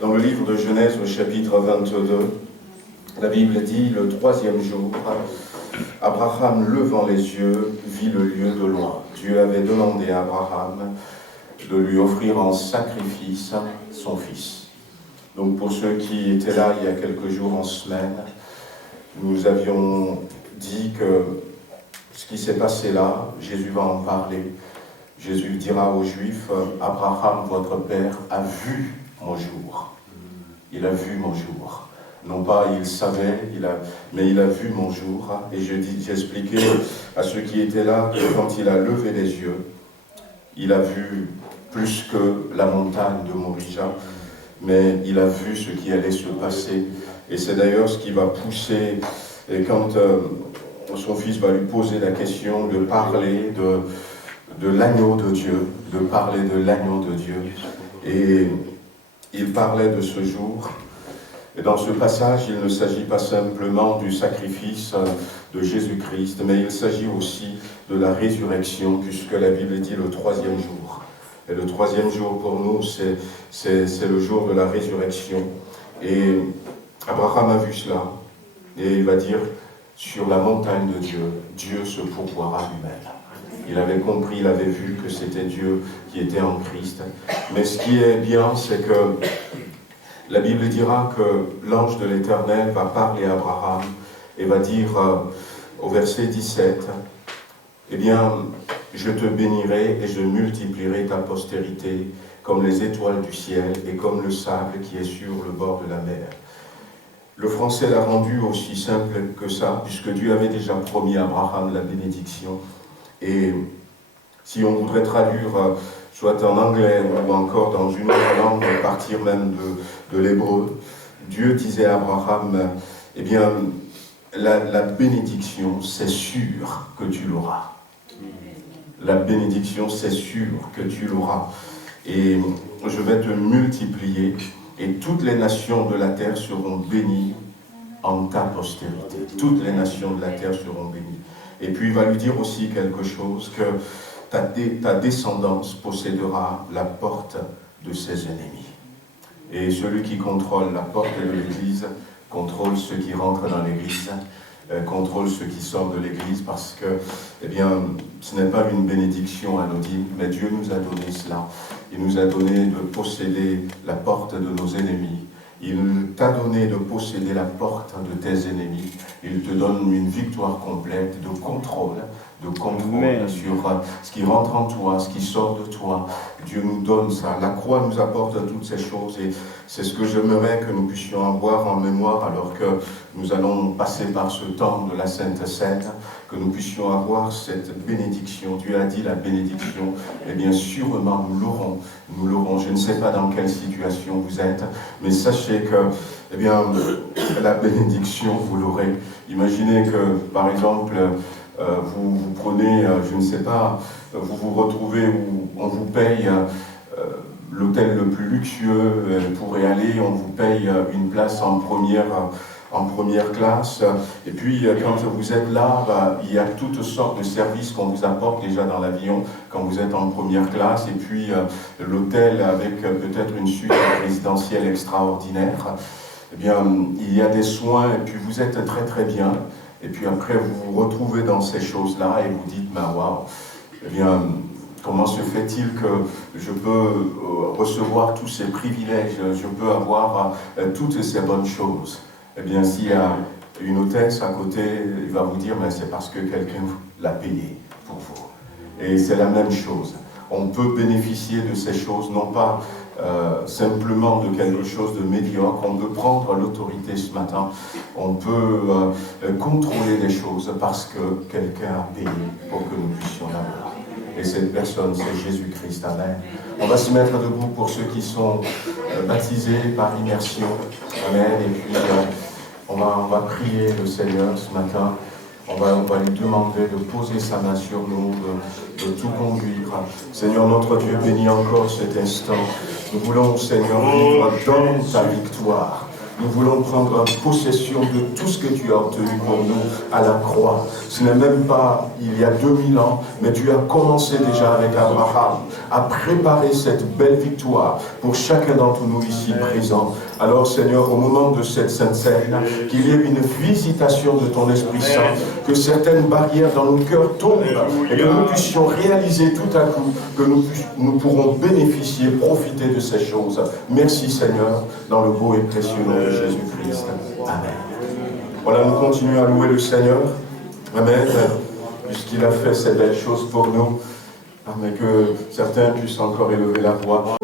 Dans le livre de Genèse, au chapitre 22, la Bible dit, le troisième jour, Abraham, levant les yeux, vit le lieu de loin. Dieu avait demandé à Abraham de lui offrir en sacrifice son fils. Donc pour ceux qui étaient là il y a quelques jours en semaine, nous avions dit que ce qui s'est passé là, Jésus va en parler. Jésus dira aux Juifs, Abraham, votre père, a vu mon jour. Il a vu mon jour. Non pas il savait, mais il a vu mon jour. Et j'expliquais à ceux qui étaient là que quand il a levé les yeux, il a vu plus que la montagne de Morija, mais il a vu ce qui allait se passer. Et c'est d'ailleurs ce qui va pousser, et quand son fils va lui poser la question de parler de l'agneau de Dieu, de parler de l'agneau de Dieu. Et il parlait de ce jour. Et dans ce passage, il ne s'agit pas simplement du sacrifice de Jésus-Christ, mais il s'agit aussi de la résurrection, puisque la Bible dit le troisième jour. Et le troisième jour pour nous, c'est le jour de la résurrection. Et Abraham a vu cela, et il va dire, sur la montagne de Dieu, Dieu se pourvoira lui-même. Il avait compris, il avait vu que c'était Dieu qui était en Christ. Mais ce qui est bien, c'est que la Bible dira que l'ange de l'Éternel va parler à Abraham et va dire au verset 17, « Eh bien, je te bénirai et je multiplierai ta postérité comme les étoiles du ciel et comme le sable qui est sur le bord de la mer. » Le français l'a rendu aussi simple que ça, puisque Dieu avait déjà promis à Abraham la bénédiction. Et si on voudrait traduire, soit en anglais ou encore dans une autre langue, à partir même de l'hébreu, Dieu disait à Abraham, eh bien, la bénédiction, c'est sûr que tu l'auras. La bénédiction, c'est sûr que tu l'auras. Et je vais te multiplier, et toutes les nations de la terre seront bénies en ta postérité. Toutes les nations de la terre seront bénies. Et puis il va lui dire aussi quelque chose, que ta descendance possédera la porte de ses ennemis. Et celui qui contrôle la porte de l'Église, contrôle ceux qui rentrent dans l'Église, contrôle ceux qui sortent de l'Église, parce que, eh bien, ce n'est pas une bénédiction anodine, mais Dieu nous a donné cela. Il nous a donné de posséder la porte de nos ennemis. Il t'a donné de posséder la porte de tes ennemis. Il te donne une victoire complète de contrôle sur ce qui rentre en toi, ce qui sort de toi. Dieu nous donne ça. La croix nous apporte toutes ces choses et c'est ce que j'aimerais que nous puissions avoir en mémoire alors que nous allons passer par ce temps de la Sainte Seine, que nous puissions avoir cette bénédiction. Dieu a dit la bénédiction, et bien sûrement nous l'aurons. Nous l'aurons. Je ne sais pas dans quelle situation vous êtes, mais sachez que, eh bien, la bénédiction, vous l'aurez. Imaginez que, par exemple, vous prenez, je ne sais pas, vous vous retrouvez où on vous paye l'hôtel le plus luxueux pour y aller, on vous paye une place en première classe, et puis quand vous êtes là, il y a toutes sortes de services qu'on vous apporte déjà dans l'avion quand vous êtes en première classe, et puis l'hôtel avec peut-être une suite résidentielle extraordinaire, eh bien il y a des soins, et puis vous êtes très très bien. Et puis après, vous vous retrouvez dans ces choses-là et vous dites, ben waouh, eh bien, comment se fait-il que je peux recevoir tous ces privilèges, je peux avoir toutes ces bonnes choses? Eh bien, s'il y a une hôtesse à côté, il va vous dire, mais c'est parce que quelqu'un l'a payé pour vous. Et c'est la même chose. On peut bénéficier de ces choses, non pas simplement de quelque chose de médiocre. On peut prendre l'autorité ce matin, on peut contrôler les choses parce que quelqu'un a payé pour que nous puissions l'avoir. Et cette personne, c'est Jésus-Christ. Amen. On va se mettre debout pour ceux qui sont baptisés par immersion. Amen. Et puis on va prier le Seigneur ce matin. On va lui demander de poser sa main sur nous, de tout conduire. Seigneur notre Dieu, bénis encore cet instant. Nous voulons, Seigneur, vivre dans ta victoire. Nous voulons prendre possession de tout ce que tu as obtenu pour nous à la croix. Ce n'est même pas il y a 2000 ans, mais tu as commencé déjà avec Abraham à préparer cette belle victoire pour chacun d'entre nous ici présents. Alors Seigneur, au moment de cette sainte scène, qu'il y ait une visitation de ton Esprit Saint, que certaines barrières dans nos cœurs tombent et que nous puissions réaliser tout à coup que nous pourrons bénéficier, profiter de ces choses. Merci Seigneur, dans le beau et précieux nom de Jésus-Christ. Amen. Voilà, nous continuons à louer le Seigneur. Amen. Puisqu'il a fait ces belles choses pour nous. Amen. Que certains puissent encore élever la voix.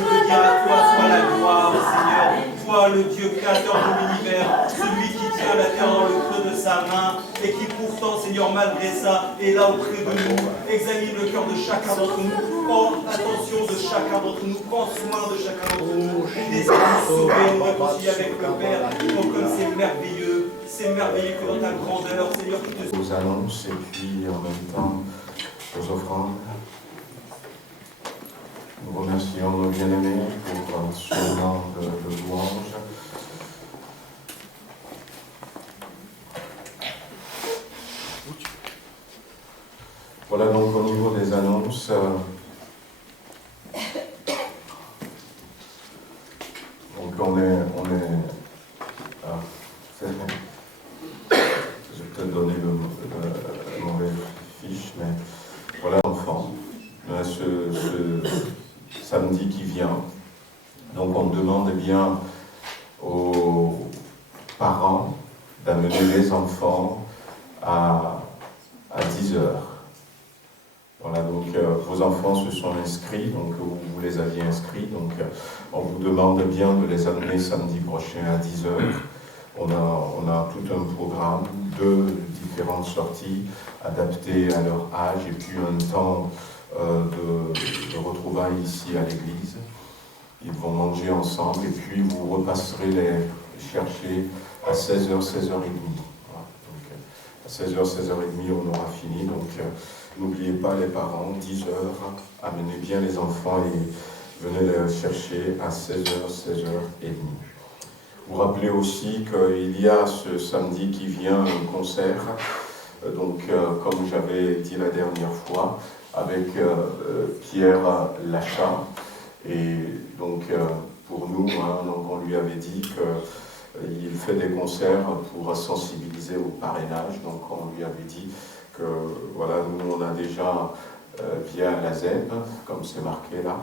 Je veux dire à toi soit la gloire, Seigneur. Toi, le Dieu créateur de l'univers, celui qui tient la terre dans le creux de sa main et qui pourtant, Seigneur, malgré ça, est là auprès de nous. Examine le cœur de chacun d'entre nous. Prends attention de chacun d'entre nous. Prends soin de chacun d'entre nous. Désire nous sauver, nous réconcilier avec le Père. Oh, comme c'est merveilleux. C'est merveilleux que dans ta grandeur, Seigneur, tu te... Aux annonces et puis en même temps aux offrandes. Nous remercions nos bien-aimés pour ce moment de louange. Voilà donc au niveau des annonces. Donc on est je vais peut-être donner le mauvais fiche, mais voilà l'enfant. Ce samedi qui vient. Donc on demande bien aux parents d'amener les enfants à 10 heures. Voilà, donc vos enfants se sont inscrits, donc vous les aviez inscrits, donc on vous demande bien de les amener samedi prochain à 10 heures. On a tout un programme, 2 différentes sorties adaptées à leur âge et puis un temps de retrouvailles ici à l'église. Ils vont manger ensemble et puis vous repasserez les chercher à 16h, 16h30. Voilà. Donc, à 16h, 16h30, on aura fini. Donc n'oubliez pas les parents, 10h, amenez bien les enfants et venez les chercher à 16h, 16h30. Vous rappelez aussi qu'il y a ce samedi qui vient un concert, donc comme j'avais dit la dernière fois, avec Pierre Lachat. Et donc pour nous, donc on lui avait dit qu'il fait des concerts pour sensibiliser au parrainage. Donc on lui avait dit que voilà, nous on a déjà via la ZEB, comme c'est marqué là,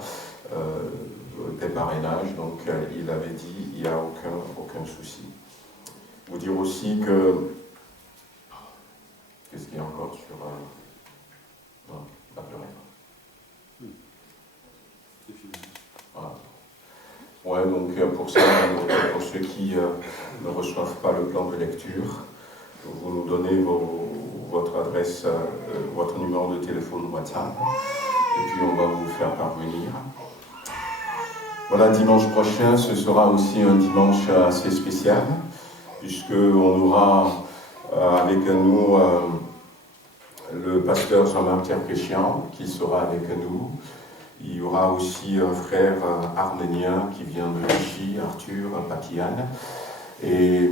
des parrainages. Donc il avait dit il n'y a aucun souci. Vous dire aussi que qu'est-ce qu'il y a encore sur non, pas plus rien. Voilà. Ouais, donc pour ça, pour ceux qui ne reçoivent pas le plan de lecture, vous nous donnez votre adresse, votre numéro de téléphone WhatsApp, et puis on va vous faire parvenir. Voilà, dimanche prochain, ce sera aussi un dimanche assez spécial, puisqu'on aura avec nous le pasteur Jean-Marc Terkéchian qui sera avec nous. Il y aura aussi un frère arménien qui vient de Vichy, Arthur Papiane. Et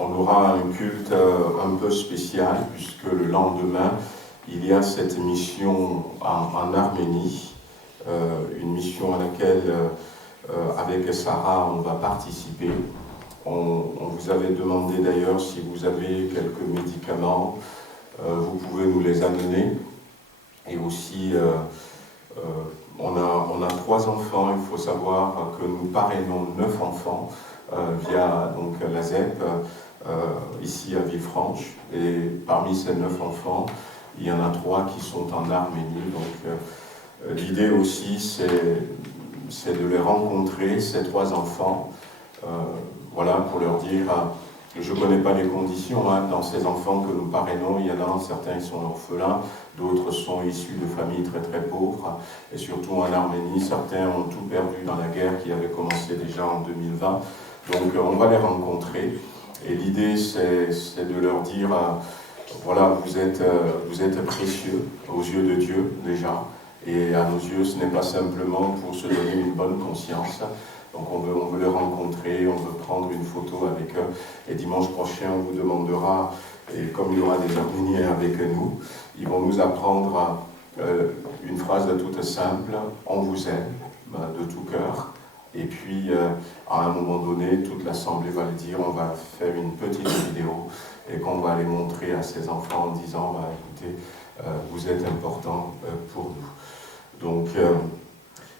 on aura un culte un peu spécial, puisque le lendemain, il y a cette mission en Arménie, une mission à laquelle, avec Sarah, on va participer. On vous avait demandé d'ailleurs si vous avez quelques médicaments, vous pouvez nous les amener. Et aussi, on a 3 enfants. Il faut savoir que nous parrainons 9 enfants via donc, la ZEP ici à Villefranche. Et parmi ces 9 enfants, il y en a 3 qui sont en Arménie. Donc l'idée aussi, c'est de les rencontrer, ces 3 enfants, voilà, pour leur dire... Je ne connais pas les conditions dans ces enfants que nous parrainons. Il y en a certains qui sont orphelins, d'autres sont issus de familles très très pauvres. Et surtout en Arménie, certains ont tout perdu dans la guerre qui avait commencé déjà en 2020. Donc on va les rencontrer. Et l'idée, c'est de leur dire, voilà, vous êtes précieux aux yeux de Dieu déjà. Et à nos yeux, ce n'est pas simplement pour se donner une bonne conscience. Donc on veut les rencontrer, on veut prendre une photo avec eux. Et dimanche prochain, on vous demandera, et comme il y aura des Arméniens avec nous, ils vont nous apprendre une phrase toute simple, on vous aime de tout cœur. Et puis, à un moment donné, toute l'Assemblée va le dire, on va faire une petite vidéo et qu'on va les montrer à ces enfants en disant, écoutez, vous êtes importants pour nous. Donc,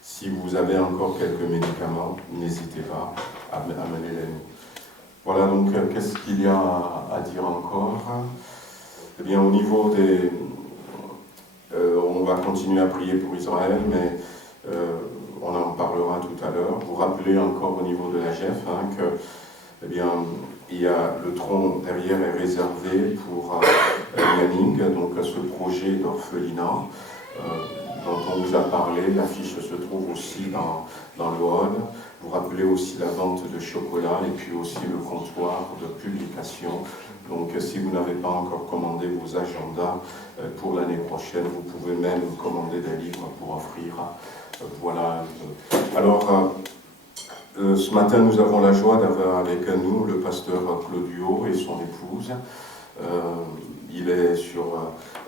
si vous avez encore quelques médicaments, n'hésitez pas à amener-les nous. Voilà, donc, qu'est-ce qu'il y a à dire encore? Eh bien, au niveau des... on va continuer à prier pour Israël, mais on en parlera tout à l'heure. Vous rappelez encore au niveau de la GEF que, eh bien, le tronc derrière est réservé pour Yanning, donc ce projet d'orphelinat dont on vous a parlé. L'affiche se trouve aussi dans le hall. Vous rappelez aussi la vente de chocolat et puis aussi le comptoir de publication. Donc si vous n'avez pas encore commandé vos agendas pour l'année prochaine, vous pouvez même commander des livres pour offrir. Voilà. Alors, ce matin, nous avons la joie d'avoir avec nous le pasteur Claudio et son épouse. Il est sur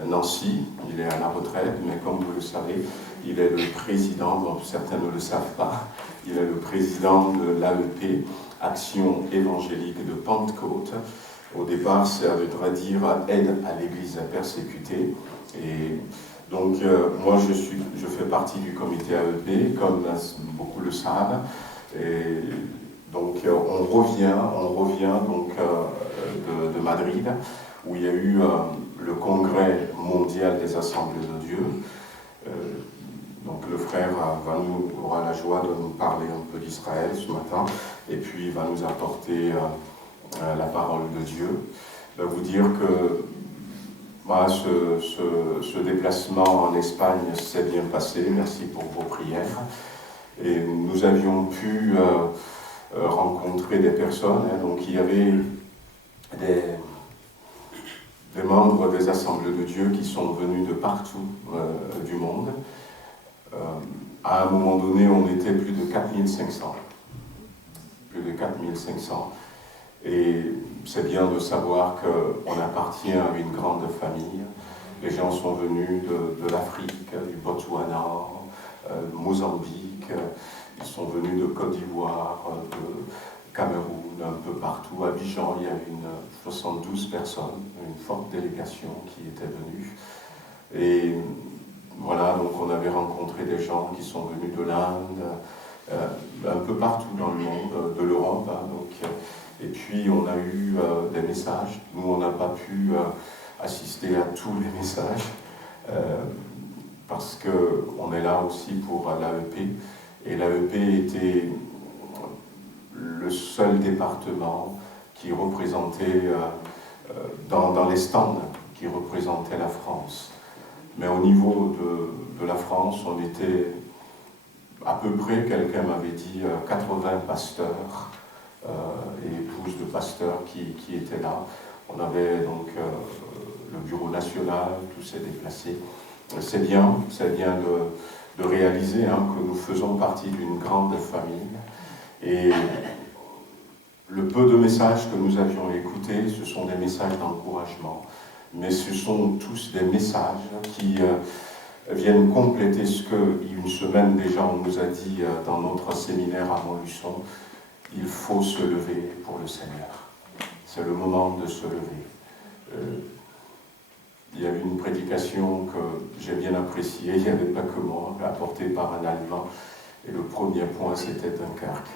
Nancy, il est à la retraite, mais comme vous le savez, il est le président, bon, certains ne le savent pas, il est le président de l'AEP, Action évangélique de Pentecôte. Au départ, ça voudrait dire aide à l'Église persécutée. Et donc, moi, je fais partie du comité AEP, comme beaucoup le savent. Et donc, on revient donc de Madrid, où il y a eu le congrès mondial des assemblées de Dieu. Donc le frère aura la joie de nous parler un peu d'Israël ce matin, et puis il va nous apporter la parole de Dieu. Je vais vous dire que ce déplacement en Espagne s'est bien passé, merci pour vos prières. Et nous avions pu rencontrer des personnes, donc il y avait des membres des assemblées de Dieu qui sont venus de partout du monde. À un moment donné, on était plus de 4500. Plus de 4500. Et c'est bien de savoir qu'on appartient à une grande famille. Les gens sont venus de l'Afrique, du Botswana, Mozambique. Ils sont venus de Côte d'Ivoire, de Cameroun, un peu partout. À Abidjan, il y avait 72 personnes, une forte délégation qui était venue. Et voilà, donc on avait rencontré des gens qui sont venus de l'Inde, un peu partout dans le monde, de l'Europe. Et puis on a eu des messages. Nous, on n'a pas pu assister à tous les messages, parce qu'on est là aussi pour l'AEP. Et l'AEP était le seul département qui représentait, dans les stands, qui représentait la France. Mais au niveau de la France, on était à peu près, quelqu'un m'avait dit, 80 pasteurs et épouses de pasteurs qui étaient là. On avait donc le bureau national, tout s'est déplacé. C'est bien de réaliser que nous faisons partie d'une grande famille. Et le peu de messages que nous avions écoutés, ce sont des messages d'encouragement. Mais ce sont tous des messages qui viennent compléter ce qu'une semaine déjà on nous a dit dans notre séminaire à Montluçon. Il faut se lever pour le Seigneur. C'est le moment de se lever. Il y a eu une prédication que j'ai bien appréciée, il n'y avait pas que moi, apportée par un Allemand. Et le premier point, c'était Dunkerque.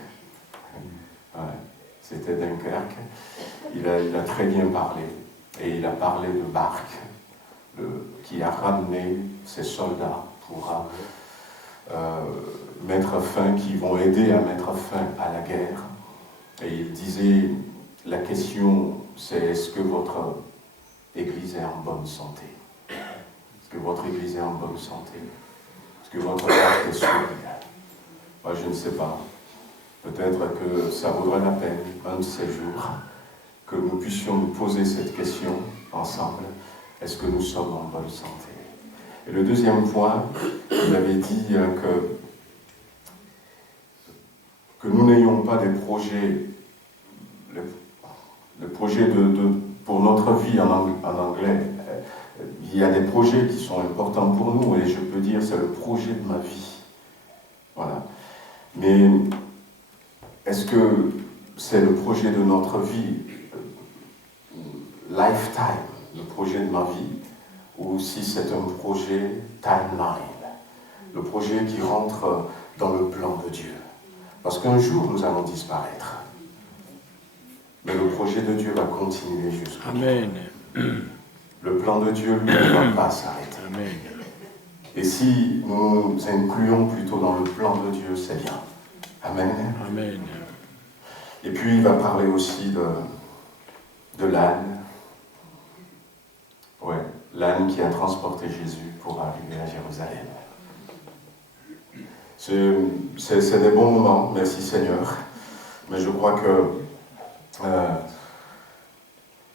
Ouais, c'était Dunkerque. Il a très bien parlé. Et il a parlé de Bark, qui a ramené ses soldats pour qui vont aider à mettre fin à la guerre. Et il disait, la question, c'est est-ce que votre Église est en bonne santé? Est-ce que votre Église est en bonne santé? Est-ce que votre carte est solide? Moi, je ne sais pas. Peut-être que ça vaudrait la peine, un de ces jours, que nous puissions nous poser cette question ensemble. Est-ce que nous sommes en bonne santé? Et le deuxième point, il avait dit que nous n'ayons pas des projets, le projet pour notre vie en anglais. Il y a des projets qui sont importants pour nous, et je peux dire c'est le projet de ma vie. Voilà. Mais est-ce que c'est le projet de notre vie, lifetime, le projet de ma vie, ou si c'est un projet timeline, le projet qui rentre dans le plan de Dieu? Parce qu'un jour, nous allons disparaître. Mais le projet de Dieu va continuer jusqu'au bout. Amen. Le plan de Dieu, lui, ne va pas s'arrêter. Amen. Et si nous nous incluons plutôt dans le plan de Dieu, c'est bien. Amen. Amen. Et puis il va parler aussi de l'âne. Ouais, l'âne qui a transporté Jésus pour arriver à Jérusalem. C'est des bons moments, merci Seigneur. Mais je crois que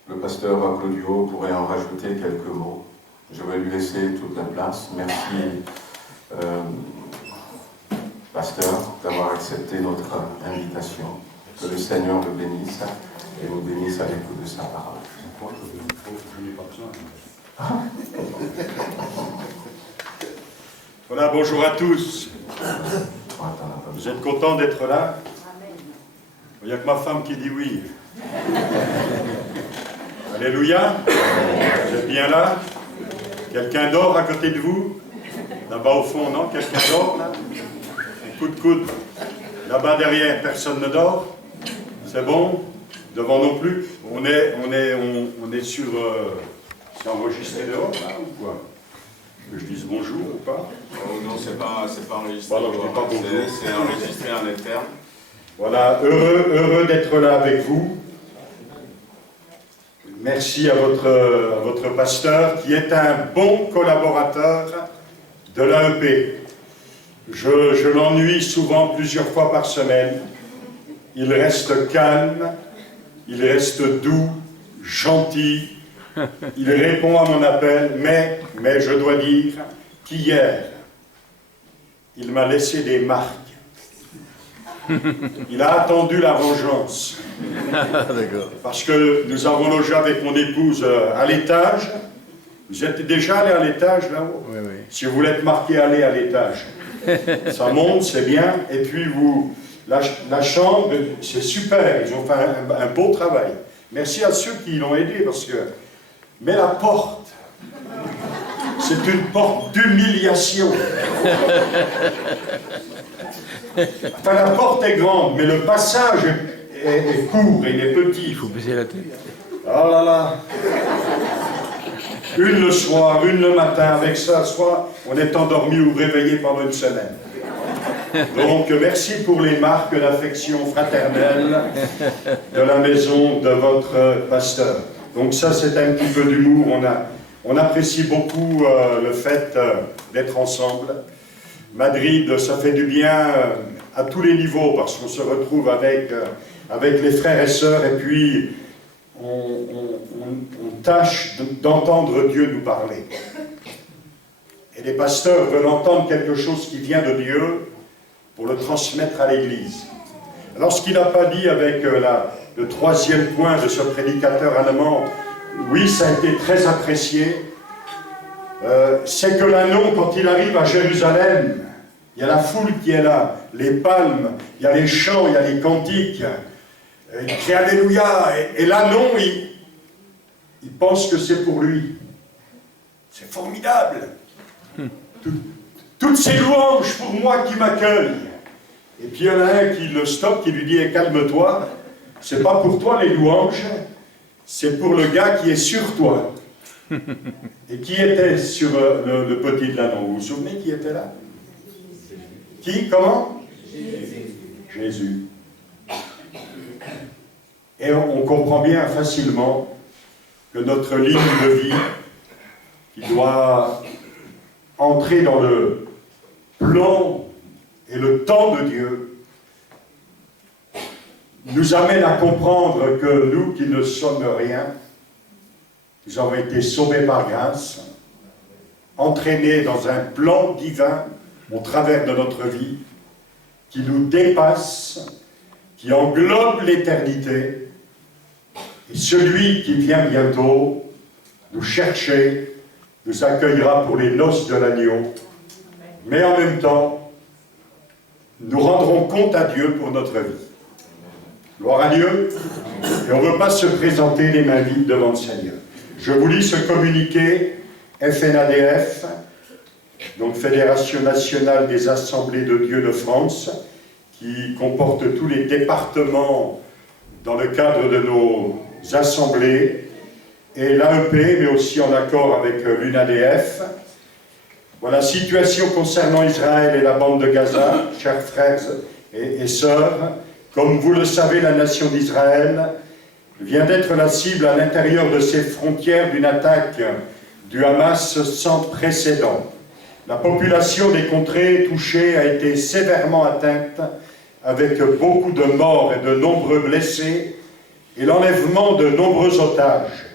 le pasteur Claudio pourrait en rajouter quelques mots. Je vais lui laisser toute la place. Merci, pasteur, d'avoir accepté notre invitation. Que le Seigneur le bénisse et nous bénisse à l'écoute de sa parole. Voilà, bonjour à tous. Vous êtes contents d'être là? Il n'y a que ma femme qui dit oui. Alléluia. Vous êtes bien là? Quelqu'un dort à côté de vous? Là-bas au fond, non? Quelqu'un dort là? Un coup de coude. Là-bas derrière, personne ne dort? C'est bon? Devant non plus? On est sur... c'est enregistré dehors là ou quoi? Que je dise bonjour ou pas? Oh non, c'est pas enregistré. Bon, alors, je dis pas bonjour. C'est enregistré en interne. Voilà, heureux d'être là avec vous. Merci à votre pasteur qui est un bon collaborateur de l'AEP. Je l'ennuie souvent plusieurs fois par semaine. Il reste calme, il reste doux, gentil. Il répond à mon appel, mais je dois dire qu'hier, il m'a laissé des marques. Il a attendu la vengeance. Parce que nous avons logé avec mon épouse à l'étage. Vous êtes déjà allé à l'étage là-haut? Oui, oui. Si vous voulez être marqué, allez à l'étage. Ça monte, c'est bien. Et puis la chambre, c'est super. Ils ont fait un beau travail. Merci à ceux qui l'ont aidé parce que... Mais la porte, c'est une porte d'humiliation. Enfin, la porte est grande, mais le passage est court, il est petit. Il faut baisser la tête. Oh là là. Une le soir, une le matin, avec ça, soit on est endormi ou réveillé pendant une semaine. Donc, merci pour les marques d'affection fraternelle de la maison de votre pasteur. Donc ça, c'est un petit peu d'humour. On apprécie beaucoup le fait d'être ensemble. Madrid, ça fait du bien à tous les niveaux, parce qu'on se retrouve avec les frères et sœurs, et puis on tâche d'entendre Dieu nous parler. Et les pasteurs veulent entendre quelque chose qui vient de Dieu pour le transmettre à l'Église. Alors, ce qu'il n'a pas dit avec le troisième point de ce prédicateur allemand, oui, ça a été très apprécié, c'est que l'anneau, quand il arrive à Jérusalem, il y a la foule qui est là, les palmes, il y a les chants, il y a les cantiques, il crie Alléluia, et l'anneau, il pense que c'est pour lui. C'est formidable. Toutes ces louanges pour moi qui m'accueillent. Et puis il y en a un qui le stoppe, qui lui dit eh, calme-toi, c'est pas pour toi les louanges, c'est pour le gars qui est sur toi. Et qui était sur le petit de l'anneau? Vous vous souvenez qui était là? Qui? Comment? Jésus. Et on comprend bien facilement que notre ligne de vie, qui doit entrer dans le plan et le temps de Dieu, nous amène à comprendre que nous qui ne sommes rien, nous avons été sauvés par grâce, entraînés dans un plan divin au travers de notre vie, qui nous dépasse, qui englobe l'éternité, et celui qui vient bientôt nous chercher, nous accueillera pour les noces de l'agneau, mais en même temps, nous rendrons compte à Dieu pour notre vie. Gloire à Dieu. Et on ne veut pas se présenter les mains vides devant le Seigneur. Je vous lis ce communiqué FNADF, donc Fédération Nationale des Assemblées de Dieu de France, qui comporte tous les départements dans le cadre de nos assemblées, et l'AEP, mais aussi en accord avec l'UNADF, Voilà, situation concernant Israël et la bande de Gaza, chers frères et sœurs. Comme vous le savez, la nation d'Israël vient d'être la cible à l'intérieur de ses frontières d'une attaque du Hamas sans précédent. La population des contrées touchées a été sévèrement atteinte, avec beaucoup de morts et de nombreux blessés, et l'enlèvement de nombreux otages.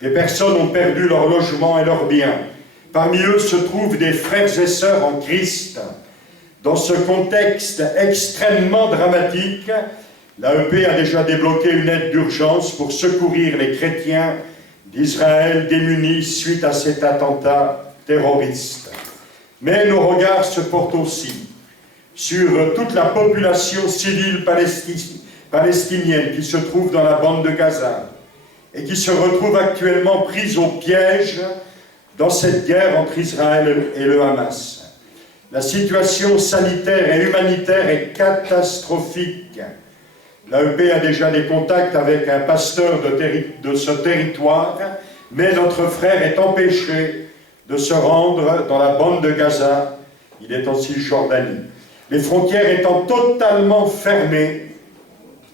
Des personnes ont perdu leur logement et leurs biens. Parmi eux se trouvent des frères et sœurs en Christ. Dans ce contexte extrêmement dramatique, l'AEP a déjà débloqué une aide d'urgence pour secourir les chrétiens d'Israël démunis suite à cet attentat terroriste. Mais nos regards se portent aussi sur toute la population civile palestinienne qui se trouve dans la bande de Gaza et qui se retrouve actuellement prise au piège dans cette guerre entre Israël et le Hamas. La situation sanitaire et humanitaire est catastrophique. L'AEP a déjà des contacts avec un pasteur de ce territoire, mais notre frère est empêché de se rendre dans la bande de Gaza. Il est en Cisjordanie. Les frontières étant totalement fermées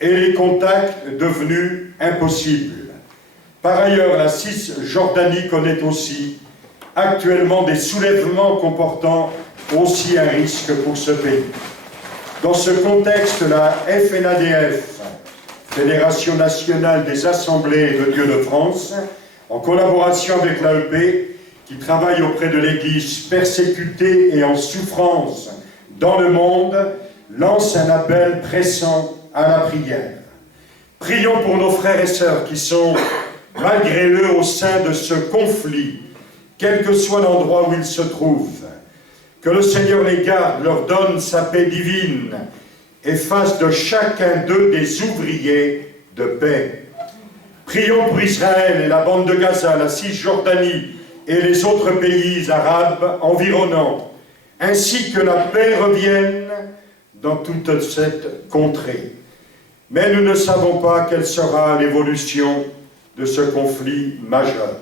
et les contacts devenus impossibles. Par ailleurs, la Cisjordanie connaît aussi actuellement des soulèvements comportant aussi un risque pour ce pays. Dans ce contexte, la FNADF, Fédération nationale des assemblées de Dieu de France, en collaboration avec l'AEP, qui travaille auprès de l'Église persécutée et en souffrance dans le monde, lance un appel pressant à la prière. Prions pour nos frères et sœurs qui sont, malgré eux, au sein de ce conflit, quel que soit l'endroit où ils se trouvent. Que le Seigneur les garde, leur donne sa paix divine et fasse de chacun d'eux des ouvriers de paix. Prions pour Israël et la bande de Gaza, la Cisjordanie et les autres pays arabes environnants, ainsi que la paix revienne dans toute cette contrée. Mais nous ne savons pas quelle sera l'évolution de ce conflit majeur.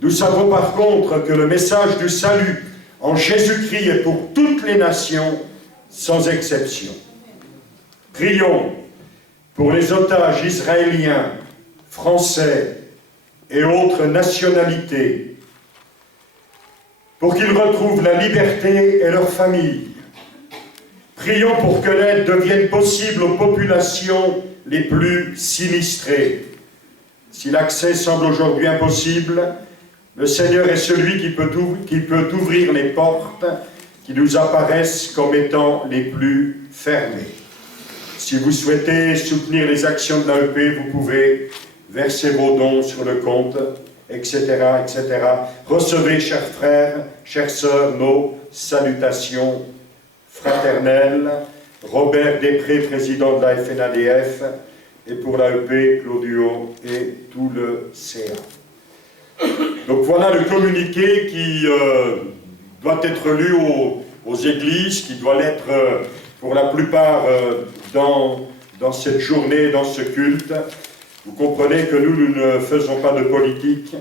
Nous savons par contre que le message du salut en Jésus-Christ est pour toutes les nations, sans exception. Prions pour les otages israéliens, français et autres nationalités, pour qu'ils retrouvent la liberté et leur famille. Prions pour que l'aide devienne possible aux populations les plus sinistrées. Si l'accès semble aujourd'hui impossible, le Seigneur est celui qui peut ouvrir les portes qui nous apparaissent comme étant les plus fermées. Si vous souhaitez soutenir les actions de l'AEP, vous pouvez verser vos dons sur le compte, etc., etc. Recevez, chers frères, chères sœurs, nos salutations fraternelles. Robert Després, président de la FNADF, et pour l'AEP, Claudio et tout le CA. Donc voilà le communiqué qui doit être lu aux églises, qui doit l'être pour la plupart dans cette journée, dans ce culte. Vous comprenez que nous ne faisons pas de politique,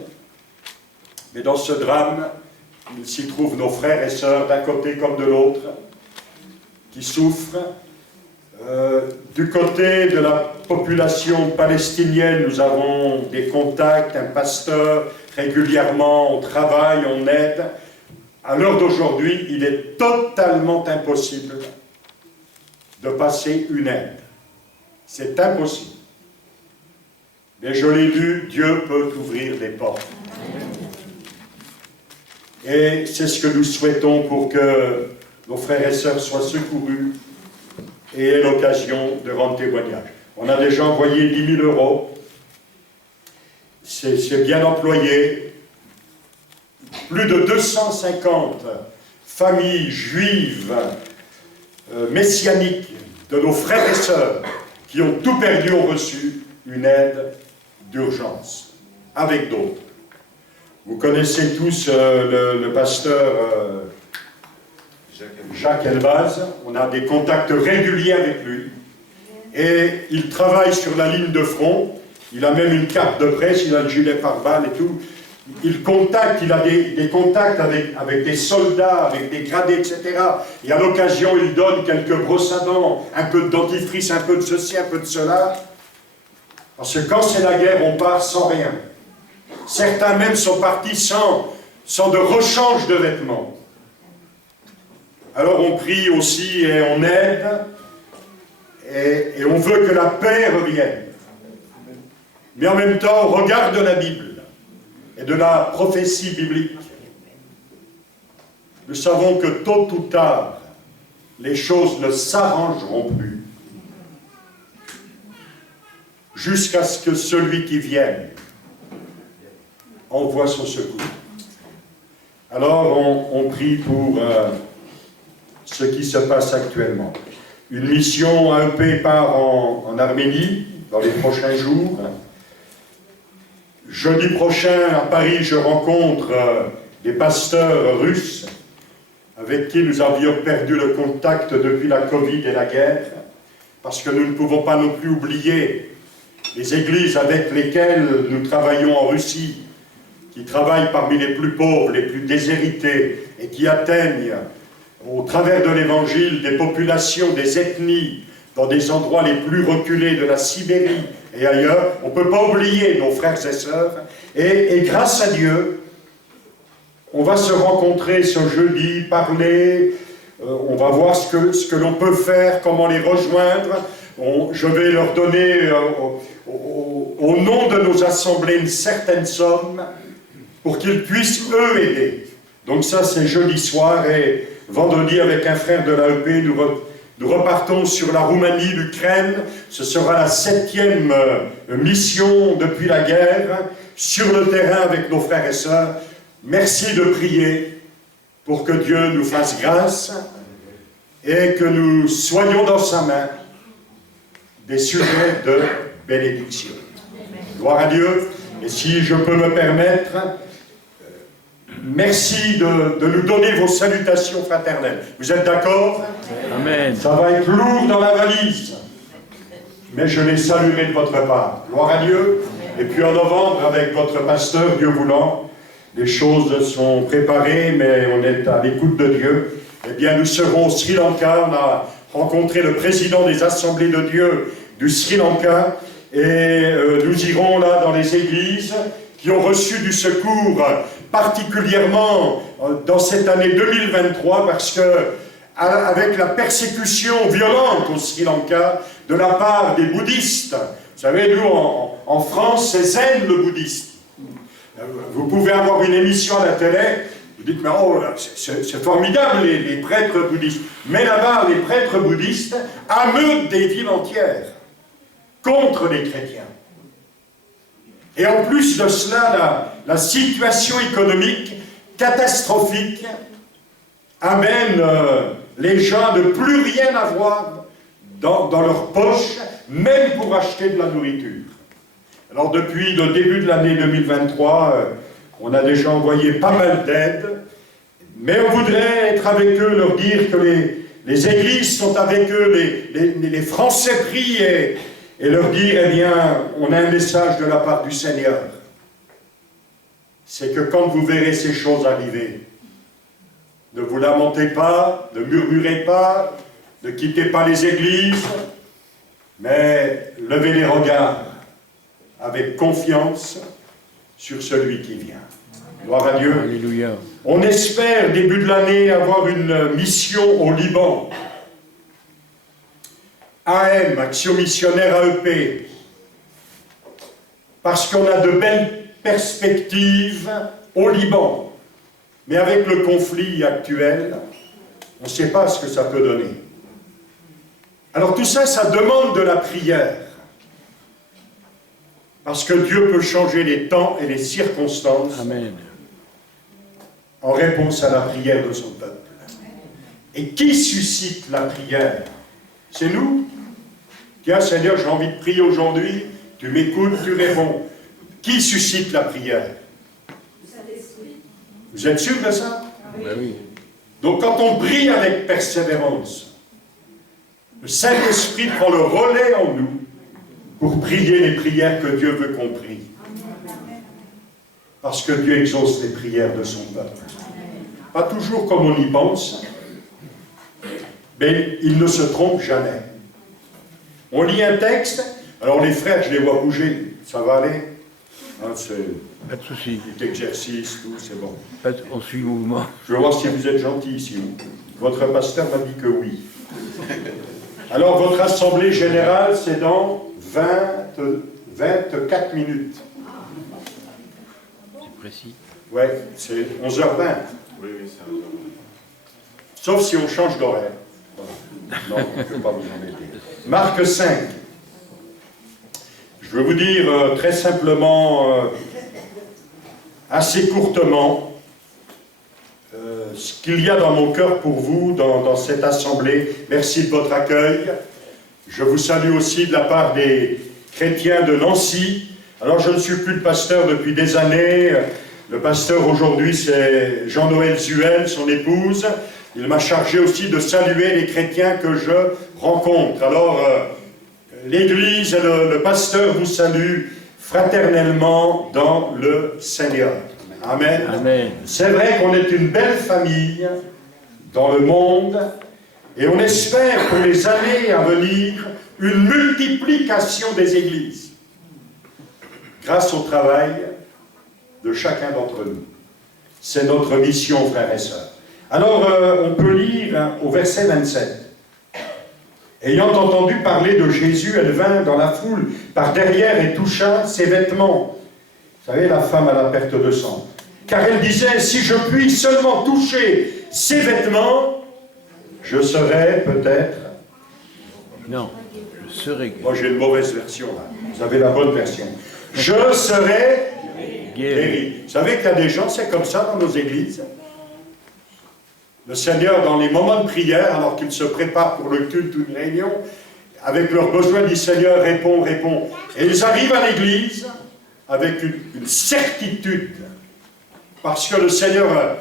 mais dans ce drame, il s'y trouvent nos frères et sœurs d'un côté comme de l'autre, qui souffrent. Du côté de la population palestinienne, nous avons des contacts, un pasteur, régulièrement on travaille, on aide. À l'heure d'aujourd'hui, il est totalement impossible de passer une aide. C'est impossible. Mais je l'ai lu, Dieu peut ouvrir les portes. Et c'est ce que nous souhaitons pour que nos frères et sœurs soient secourus et aient l'occasion de rendre témoignage. On a déjà envoyé 10 000 €. C'est bien employé. Plus de 250 familles juives messianiques de nos frères et sœurs qui ont tout perdu ont reçu une aide d'urgence, avec d'autres. Vous connaissez tous le pasteur Jacques Elbaz. On a des contacts réguliers avec lui. Et il travaille sur la ligne de front. Il a même une carte de presse, il a le gilet pare-balles et tout. il a des contacts avec des soldats, avec des gradés, etc. Et à l'occasion, il donne quelques brosses à dents, un peu de dentifrice, un peu de ceci, un peu de cela. Parce que quand c'est la guerre, on part sans rien. Certains même sont partis sans de rechange de vêtements. Alors on prie aussi et on aide, et on veut que la paix revienne. Mais en même temps, au regard de la Bible et de la prophétie biblique, nous savons que tôt ou tard, les choses ne s'arrangeront plus, jusqu'à ce que celui qui vienne envoie son secours. Alors on prie pour ce qui se passe actuellement. Une mission AEP part en Arménie dans les prochains jours. Jeudi prochain, à Paris, je rencontre des pasteurs russes avec qui nous avions perdu le contact depuis la Covid et la guerre, parce que nous ne pouvons pas non plus oublier les églises avec lesquelles nous travaillons en Russie, qui travaillent parmi les plus pauvres, les plus déshérités, et qui atteignent, au travers de l'Évangile, des populations, des ethnies, dans des endroits les plus reculés de la Sibérie et ailleurs. On ne peut pas oublier nos frères et sœurs. Et grâce à Dieu, on va se rencontrer ce jeudi, parler, on va voir ce que l'on peut faire, comment les rejoindre. Je vais leur donner, au nom de nos assemblées, une certaine somme pour qu'ils puissent, eux, aider. Donc ça, c'est jeudi soir, et vendredi, avec un frère de l'AEP, nous repartons sur la Roumanie, l'Ukraine. Ce sera la 7e mission depuis la guerre, sur le terrain avec nos frères et sœurs. Merci de prier pour que Dieu nous fasse grâce et que nous soyons dans sa main des sujets de bénédiction. Gloire à Dieu. Et si je peux me permettre, merci de nous donner vos salutations fraternelles. Vous êtes d'accord? Amen. Ça va être lourd dans la valise, mais je les saluerai de votre part. Gloire à Dieu. Et puis en novembre, avec votre pasteur, Dieu voulant, les choses sont préparées, mais on est à l'écoute de Dieu. Eh bien, nous serons au Sri Lanka. On a rencontré le président des Assemblées de Dieu du Sri Lanka, et nous irons là dans les églises qui ont reçu du secours, particulièrement dans cette année 2023, parce que avec la persécution violente au Sri Lanka de la part des bouddhistes, vous savez, nous en France, c'est zen le bouddhisme. Vous pouvez avoir une émission à la télé, vous dites, mais oh, c'est formidable les prêtres bouddhistes. Mais là-bas, les prêtres bouddhistes ameutent des villes entières contre les chrétiens. Et en plus de cela, la situation économique catastrophique amène les gens à ne plus rien avoir dans leur poche, même pour acheter de la nourriture. Alors depuis le début de l'année 2023, on a déjà envoyé pas mal d'aides, mais on voudrait être avec eux, leur dire que les églises sont avec eux, les Français prient, et leur dire, eh bien, on a un message de la part du Seigneur. C'est que quand vous verrez ces choses arriver, ne vous lamentez pas, ne murmurez pas, ne quittez pas les églises, mais levez les regards avec confiance sur celui qui vient. Gloire à Dieu. Alléluia. On espère, début de l'année, avoir une mission au Liban. AM, Action Missionnaire AEP, parce qu'on a de belles perspectives au Liban. Mais avec le conflit actuel, on ne sait pas ce que ça peut donner. Alors tout ça, ça demande de la prière. Parce que Dieu peut changer les temps et les circonstances. Amen. En réponse à la prière de son peuple. Et qui suscite la prière? C'est nous. Tiens, Seigneur, j'ai envie de prier aujourd'hui. Tu m'écoutes, tu réponds. Qui suscite la prière? Vous êtes sûr de ça? Ben oui. Donc quand on prie avec persévérance, le Saint-Esprit prend le relais en nous pour prier les prières que Dieu veut qu'on prie. parce que Dieu exauce les prières de son peuple. Pas toujours comme on y pense, mais il ne se trompe jamais. On lit un texte, alors les frères, je les vois bouger, ça va aller? Hein, Pas de souci. petit exercice, tout, c'est bon. On suit le mouvement. Je veux voir si vous êtes gentil ici. Votre pasteur m'a dit que oui. Alors, votre assemblée générale, c'est dans 24 minutes. C'est précis. Ouais, c'est 11h20. Oui, c'est un Sauf si on change d'horaire. Voilà. Non, je ne peux pas vous embêter. Marc 5. Je veux vous dire très simplement, assez courtement, ce qu'il y a dans mon cœur pour vous, dans cette assemblée. Merci de votre accueil. Je vous salue aussi de la part des chrétiens de Nancy. Alors, je ne suis plus le pasteur depuis des années. Le pasteur aujourd'hui, c'est Jean-Noël Zuel, son épouse. Il m'a chargé aussi de saluer les chrétiens que je rencontre. Alors, l'Église et le pasteur vous saluent fraternellement dans le Seigneur. Amen. Amen. C'est vrai qu'on est une belle famille dans le monde et on espère pour les années à venir une multiplication des églises grâce au travail de chacun d'entre nous. C'est notre mission, frères et sœurs. Alors, on peut lire au verset 27. Ayant entendu parler de Jésus, elle vint dans la foule par derrière et toucha ses vêtements. Vous savez, la femme à la perte de sang. Car elle disait, si je puis seulement toucher ses vêtements, je serai peut-être... Non, je serai guéri. Moi, j'ai une mauvaise version, là. Vous avez la bonne version. Je serai guéri. Vous savez qu'il y a des gens, c'est comme ça dans nos églises. Le Seigneur, dans les moments de prière, alors qu'ils se préparent pour le culte ou une réunion, avec leurs besoins, dit Seigneur, réponds, réponds. Et ils arrivent à l'église avec une certitude, parce que le Seigneur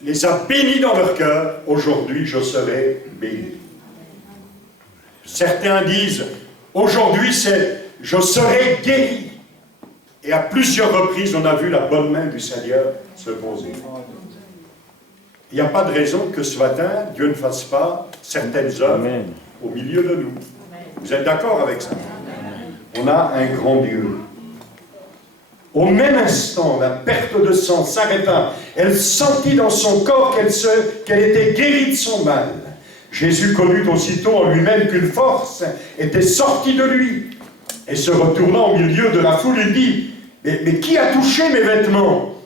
les a bénis dans leur cœur. Aujourd'hui, je serai béni. Certains disent, aujourd'hui, c'est je serai guéri. Et à plusieurs reprises, on a vu la bonne main du Seigneur se poser. Il n'y a pas de raison que ce matin, Dieu ne fasse pas certaines œuvres Amen. au milieu de nous. Vous êtes d'accord avec ça? On a un grand Dieu. Au même instant, la perte de sang s'arrêta. Elle sentit dans son corps qu'elle était guérie de son mal. Jésus connut aussitôt en lui-même qu'une force était sortie de lui. Et se retournant au milieu de la foule, il dit, mais qui a touché mes vêtements?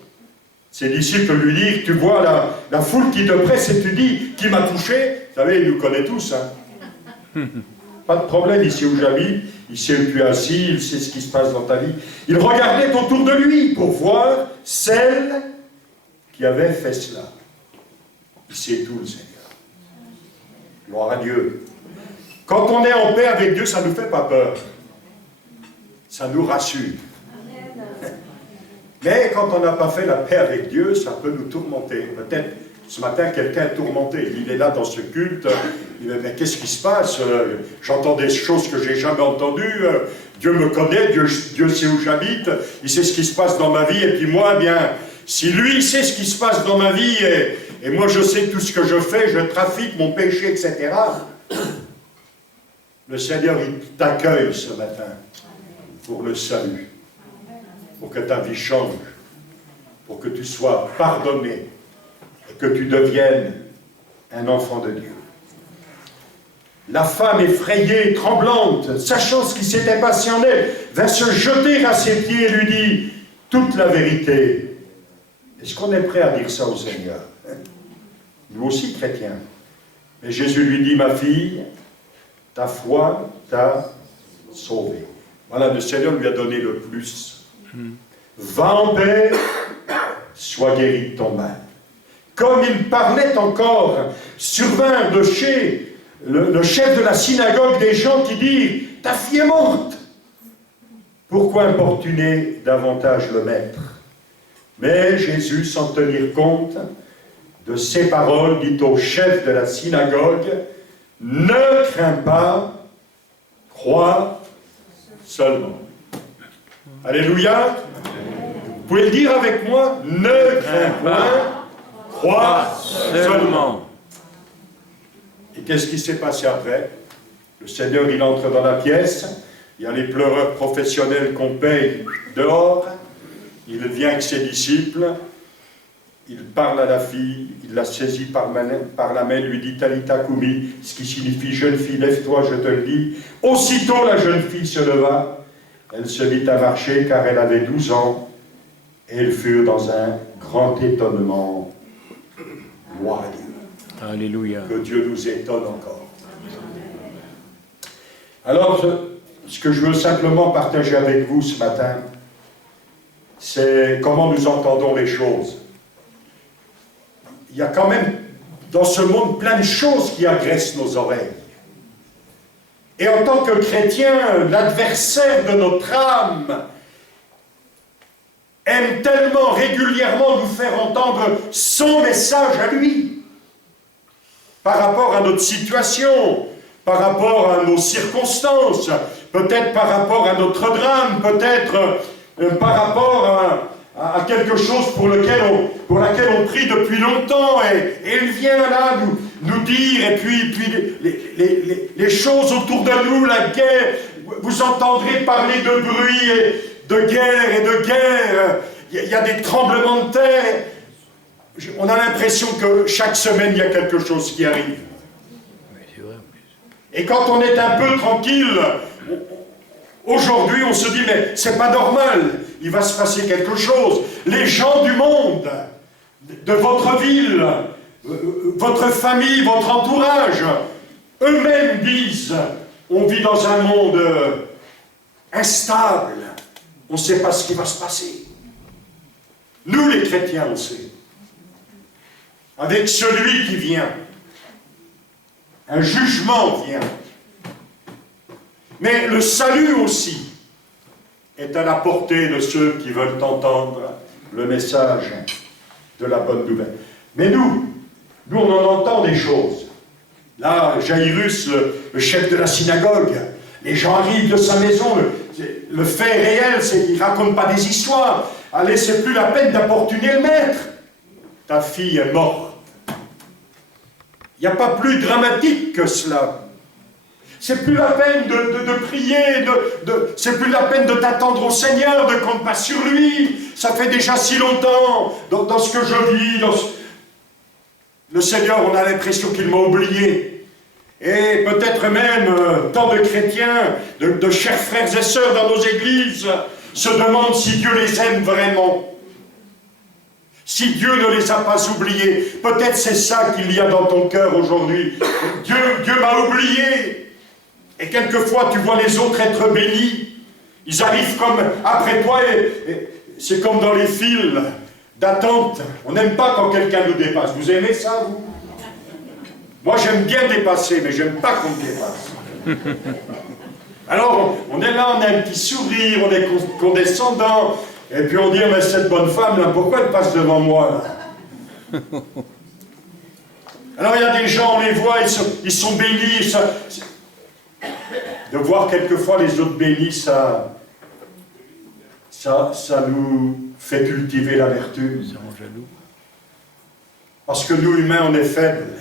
Ses disciples lui dirent, tu vois la foule qui te presse et tu dis, qui m'a touché? Vous savez, il nous connaît tous. Hein? Pas de problème ici où j'habite, il sait où tu es assis, il sait ce qui se passe dans ta vie. Il regardait autour de lui pour voir celle qui avait fait cela. Il sait tout, le Seigneur. Gloire à Dieu. Quand on est en paix avec Dieu, ça ne nous fait pas peur. Ça nous rassure. Mais quand on n'a pas fait la paix avec Dieu, ça peut nous tourmenter. Peut-être ce matin, quelqu'un est tourmenté. Il est là dans ce culte. Il dit, mais qu'est-ce qui se passe? J'entends des choses que je n'ai jamais entendues. Dieu me connaît, Dieu sait où j'habite. Il sait ce qui se passe dans ma vie. Et puis moi, eh bien, si lui sait ce qui se passe dans ma vie, et moi je sais tout ce que je fais, je trafique mon péché, etc. Le Seigneur, il t'accueille ce matin pour le salut. Pour que ta vie change, pour que tu sois pardonné et que tu deviennes un enfant de Dieu. La femme effrayée, tremblante, sachant ce qui s'était passé en elle, vint se jeter à ses pieds et lui dit toute la vérité. Est-ce qu'on est prêt à dire ça au Seigneur? Nous aussi, chrétiens. Mais Jésus lui dit, ma fille, ta foi t'a sauvée. Voilà, le Seigneur lui a donné le plus. Va en paix, sois guéri de ton mal. Comme il parlait encore, survinrent de chez le chef de la synagogue des gens qui dirent, ta fille est morte. Pourquoi importuner davantage le maître? Mais Jésus, sans tenir compte de ces paroles, dit au chef de la synagogue, ne crains pas, crois seulement. Alléluia. pouvez le dire avec moi? Ne crains point, crois seulement. Et qu'est-ce qui s'est passé après? Le Seigneur, il entre dans la pièce, il y a les pleureurs professionnels qu'on paye dehors, il vient avec ses disciples, il parle à la fille, il la saisit par la main, lui dit Talita Koumi, ce qui signifie jeune fille, lève-toi, je te le dis. Aussitôt la jeune fille se leva, elle se mit à marcher car elle avait 12 ans, et elles furent dans un grand étonnement. Gloire à Dieu. Alléluia. Que Dieu nous étonne encore. Alors, ce que je veux simplement partager avec vous ce matin, c'est comment nous entendons les choses. Il y a quand même dans ce monde plein de choses qui agressent nos oreilles. Et en tant que chrétien, l'adversaire de notre âme aime tellement régulièrement nous faire entendre son message à lui, par rapport à notre situation, par rapport à nos circonstances, peut-être par rapport à notre drame, peut-être par rapport à quelque chose pour laquelle on prie depuis longtemps, et il vient là nous dire, et puis les choses autour de nous, la guerre, vous entendrez parler de bruit, et de guerre, il y a des tremblements de terre, on a l'impression que chaque semaine il y a quelque chose qui arrive. Et quand on est un peu tranquille, aujourd'hui on se dit mais c'est pas normal, il va se passer quelque chose. Les gens du monde, de votre ville, votre famille, votre entourage, eux-mêmes disent on vit dans un monde instable, on ne sait pas ce qui va se passer. Nous les chrétiens on sait. Avec celui qui vient, un jugement vient. Mais le salut aussi est à la portée de ceux qui veulent entendre le message de la bonne nouvelle. Mais nous on en entend des choses. Là, Jairus, le chef de la synagogue, les gens arrivent de sa maison, le fait réel, c'est qu'ils ne racontent pas des histoires. Allez, c'est plus la peine d'importuner le maître. Ta fille est morte. Il n'y a pas plus dramatique que cela. C'est plus la peine de prier, c'est plus la peine de t'attendre au Seigneur, de compter pas sur lui. Ça fait déjà si longtemps, dans ce que je vis, le Seigneur, on a l'impression qu'il m'a oublié. Et peut-être même, tant de chrétiens, de chers frères et sœurs dans nos églises, se demandent si Dieu les aime vraiment. Si Dieu ne les a pas oubliés, peut-être c'est ça qu'il y a dans ton cœur aujourd'hui. Dieu m'a oublié. Et quelquefois, tu vois les autres être bénis. Ils arrivent comme après toi, et c'est comme dans les files d'attente. On n'aime pas quand quelqu'un nous dépasse. Vous aimez ça, vous? Moi, j'aime bien dépasser, mais j'aime pas qu'on me dépasse. Alors, on est là, on a un petit sourire, on est condescendant. Et puis on dit, mais cette bonne femme, là, pourquoi elle passe devant moi, là? Alors il y a des gens, on les voit, ils sont bénis. De voir quelquefois les autres bénis, ça nous fait cultiver la vertu. Parce que nous, humains, on est faibles.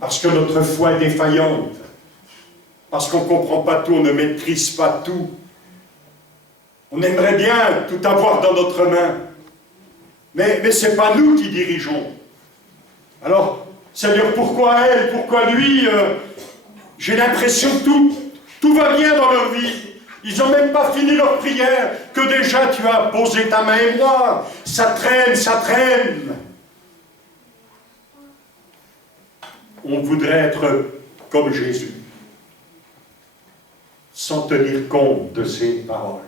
Parce que notre foi est défaillante. Parce qu'on ne comprend pas tout, on ne maîtrise pas tout. On aimerait bien tout avoir dans notre main. Mais ce n'est pas nous qui dirigeons. Alors, Seigneur, pourquoi elle, pourquoi lui j'ai l'impression que tout va bien dans leur vie. Ils n'ont même pas fini leur prière, que déjà tu as posé ta main et moi. Ça traîne, ça traîne. On voudrait être comme Jésus, sans tenir compte de ses paroles.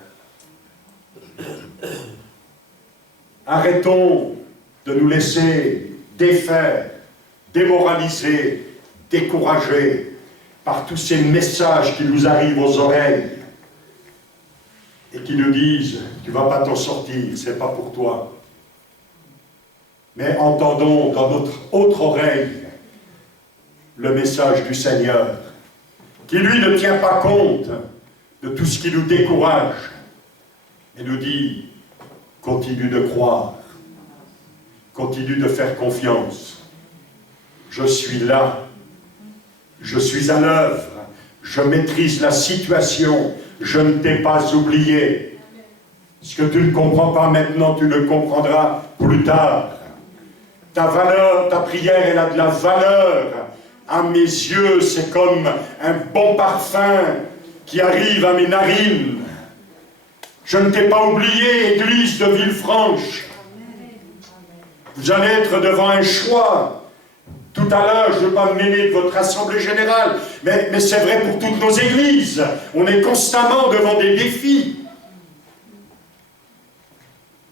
Arrêtons de nous laisser défaire, démoraliser, décourager par tous ces messages qui nous arrivent aux oreilles et qui nous disent « tu ne vas pas t'en sortir, c'est pas pour toi ». Mais entendons dans notre autre oreille le message du Seigneur, qui lui ne tient pas compte de tout ce qui nous décourage, et nous dit continue de croire, continue de faire confiance. Je suis là, je suis à l'œuvre, je maîtrise la situation, je ne t'ai pas oublié. Ce que tu ne comprends pas maintenant, tu le comprendras plus tard. Ta valeur, ta prière, elle a de la valeur. À mes yeux, c'est comme un bon parfum qui arrive à mes narines. Je ne t'ai pas oublié, Église de Villefranche. Vous allez être devant un choix. Tout à l'heure, je ne veux pas me mêler de votre assemblée générale, mais c'est vrai pour toutes nos églises. On est constamment devant des défis.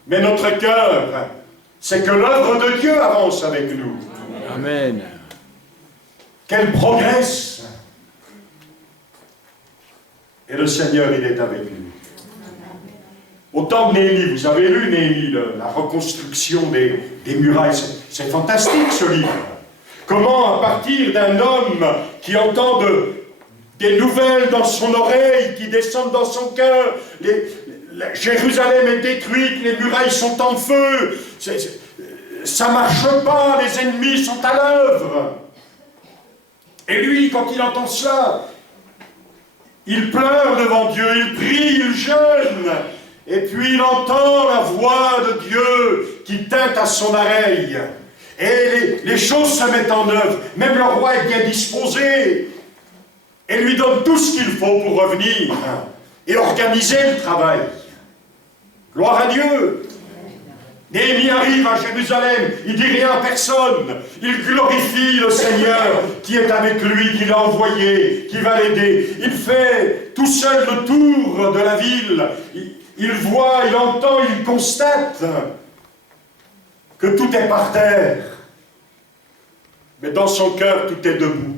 Mais notre cœur, c'est que l'œuvre de Dieu avance avec nous. Amen. Qu'elle progresse. Et le Seigneur, il est avec nous. Au temps de Néhémie, vous avez lu Néhémie, la reconstruction des murailles. C'est fantastique ce livre. Comment, à partir d'un homme qui entend des nouvelles dans son oreille, qui descendent dans son cœur, Jérusalem est détruite, les murailles sont en feu, ça ne marche pas, les ennemis sont à l'œuvre. Et lui, quand il entend cela, il pleure devant Dieu, il prie, il jeûne, et puis il entend la voix de Dieu qui teinte à son oreille. Et les choses se mettent en œuvre. Même le roi est bien disposé. Et lui donne tout ce qu'il faut pour revenir et organiser le travail. Gloire à Dieu. Néhémie arrive à Jérusalem, il dit rien à personne. Il glorifie le Seigneur qui est avec lui, qui l'a envoyé, qui va l'aider. Il fait tout seul le tour de la ville. Il voit, il entend, il constate que tout est par terre. Mais dans son cœur, tout est debout.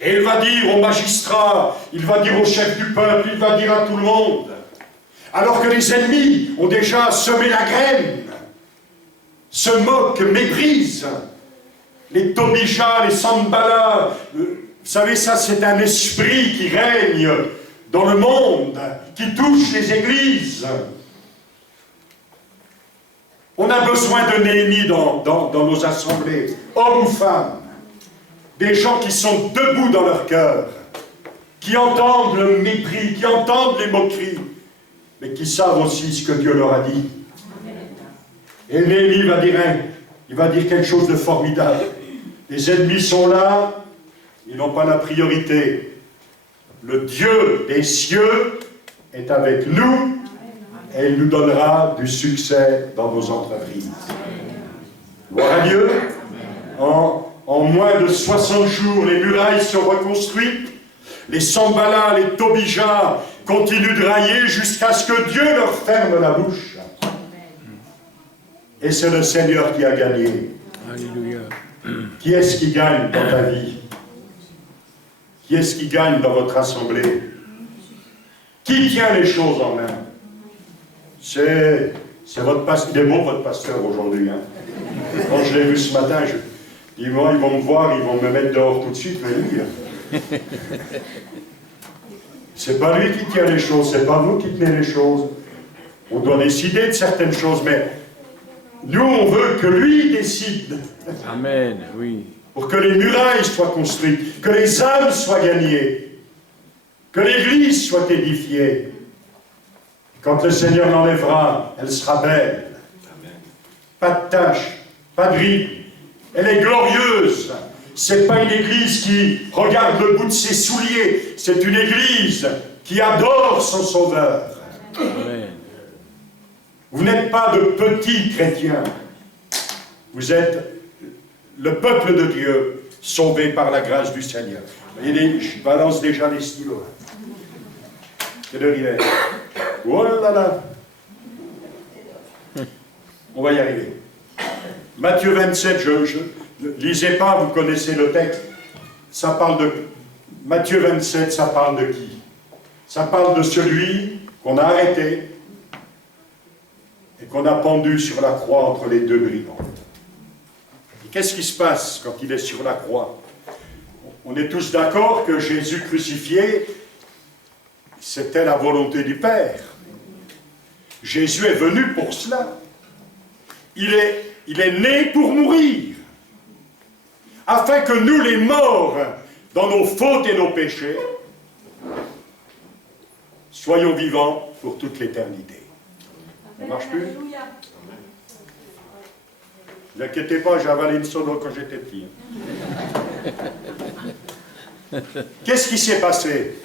Et il va dire aux magistrats, il va dire aux chefs du peuple, il va dire à tout le monde, alors que les ennemis ont déjà semé la graine, se moquent, méprisent. Les Tobija, les Sanballat, vous savez, ça c'est un esprit qui règne dans le monde, qui touche les églises. On a besoin de Néhémie dans nos assemblées, hommes ou femmes, des gens qui sont debout dans leur cœur, qui entendent le mépris, qui entendent les moqueries, mais qui savent aussi ce que Dieu leur a dit. Et Néhémie va dire quelque chose de formidable. Les ennemis sont là, ils n'ont pas la priorité. Le Dieu des cieux est avec nous, et il nous donnera du succès dans nos entreprises. Gloire à Dieu. En moins de 60 jours, les murailles sont reconstruites. Les Sanballat, les Tobija continuent de railler jusqu'à ce que Dieu leur ferme la bouche. Et c'est le Seigneur qui a gagné. Alléluia. Qui est-ce qui gagne dans ta vie? Qui est-ce qui gagne dans votre assemblée? Qui tient les choses en main? C'est votre pasteur. Il est bon, votre pasteur, aujourd'hui. Hein? Quand je l'ai vu ce matin, ils vont me voir, ils vont me mettre dehors tout de suite, mais lui. C'est pas lui qui tient les choses, c'est pas vous qui tenez les choses. On doit décider de certaines choses, mais nous, on veut que lui décide. Amen, oui. Pour que les murailles soient construites, que les âmes soient gagnées, que l'Église soit édifiée. Quand le Seigneur l'enlèvera, elle sera belle. Pas de tache, pas de ride. Elle est glorieuse. C'est pas une Église qui regarde le bout de ses souliers. C'est une Église qui adore son Sauveur. Amen. Vous n'êtes pas de petits chrétiens. Vous êtes le peuple de Dieu, sauvé par la grâce du Seigneur. Je balance déjà les stylos. Quelle heure il est? Oh là là! On va y arriver. Matthieu 27, lisez pas, vous connaissez le texte. Ça parle de... Matthieu 27, ça parle de qui? Ça parle de celui qu'on a arrêté et qu'on a pendu sur la croix entre les deux brigands. Et qu'est-ce qui se passe quand il est sur la croix? On est tous d'accord que Jésus crucifié, c'était la volonté du Père. Jésus est venu pour cela. Il est né pour mourir, afin que nous, les morts, dans nos fautes et nos péchés, soyons vivants pour toute l'éternité. Ça ne marche plus? Ne vous inquiétez pas, j'ai avalé une solo quand j'étais petit. Qu'est-ce qui s'est passé?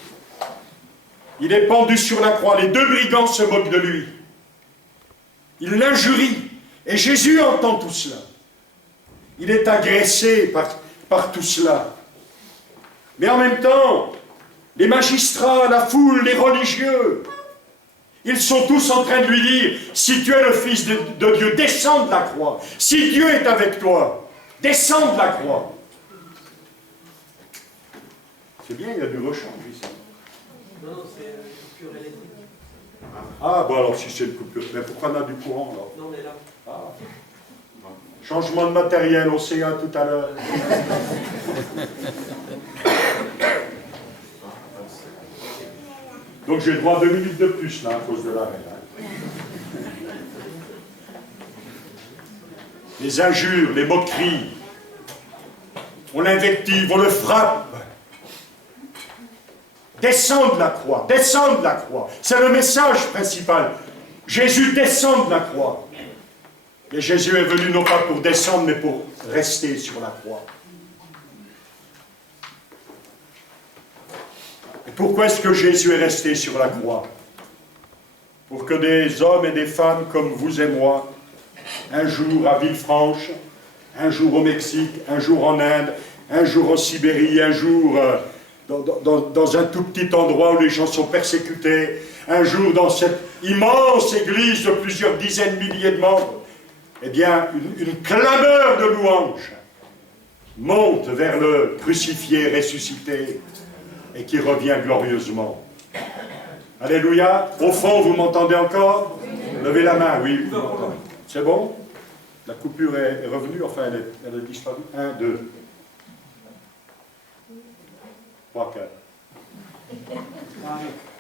Il est pendu sur la croix, les deux brigands se moquent de lui. Ils l'injurient, et Jésus entend tout cela. Il est agressé par tout cela. Mais en même temps, les magistrats, la foule, les religieux, ils sont tous en train de lui dire, si tu es le Fils de Dieu, descends de la croix. Si Dieu est avec toi, descends de la croix. C'est bien, il y a du rechange ici. Non, c'est une coupure électrique. Ah, bon alors si c'est une coupure, mais pourquoi on a du courant là? Non, on est là. Ah. Changement de matériel, on sait tout à l'heure. Donc j'ai droit à 2 minutes de plus là, à cause de l'arrêt. Les injures, les moqueries, on l'invective, on le frappe. Descends de la croix, descends de la croix. C'est le message principal. Jésus descend de la croix. Et Jésus est venu non pas pour descendre, mais pour rester sur la croix. Et pourquoi est-ce que Jésus est resté sur la croix? Pour que des hommes et des femmes comme vous et moi, un jour à Villefranche, un jour au Mexique, un jour en Inde, un jour en Sibérie, un jour dans un tout petit endroit où les gens sont persécutés, un jour dans cette immense église de plusieurs dizaines de milliers de membres, eh bien, une clameur de louange monte vers le crucifié, ressuscité, et qui revient glorieusement. Alléluia. Au fond, vous m'entendez encore? Levez la main, oui. C'est bon? La coupure est revenue, enfin, elle a disparu. 1, 2, 3, 4.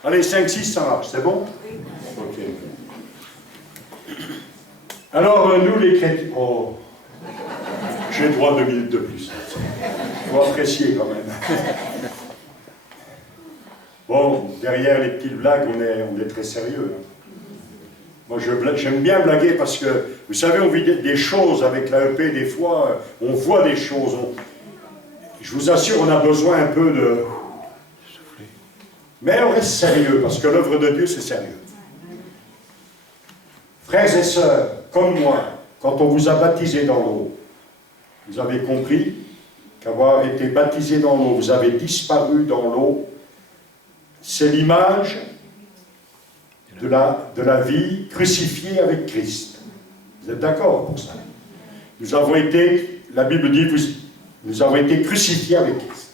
Allez, 5, 6, ça marche, c'est bon? Ok. Alors, nous les chrétiens... Oh, j'ai droit à 2 minutes de plus. Il faut apprécier quand même. Bon, derrière les petites blagues, on est très sérieux. Moi, j'aime bien blaguer parce que, vous savez, on vit des choses avec l'AEP, des fois, on voit des choses. Je vous assure, on a besoin un peu de... Mais on reste sérieux, parce que l'œuvre de Dieu, c'est sérieux. Frères et sœurs, comme moi, quand on vous a baptisé dans l'eau, vous avez compris qu'avoir été baptisé dans l'eau, vous avez disparu dans l'eau, c'est l'image de la vie crucifiée avec Christ. Vous êtes d'accord pour ça? Nous avons été, la Bible dit, nous avons été crucifiés avec Christ.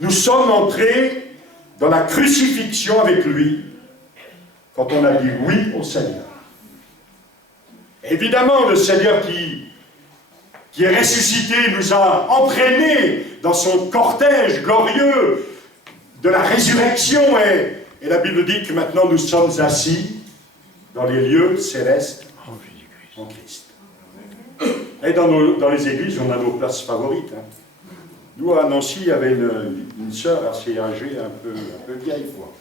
Nous sommes entrés dans la crucifixion avec lui quand on a dit oui au Seigneur. Évidemment, le Seigneur qui est ressuscité nous a entraînés dans son cortège glorieux de la résurrection et la Bible dit que maintenant nous sommes assis dans les lieux célestes en Christ. Et dans les églises, on a nos places favorites. Hein. Nous, à Nancy, il y avait une sœur assez âgée, un peu vieille, quoi.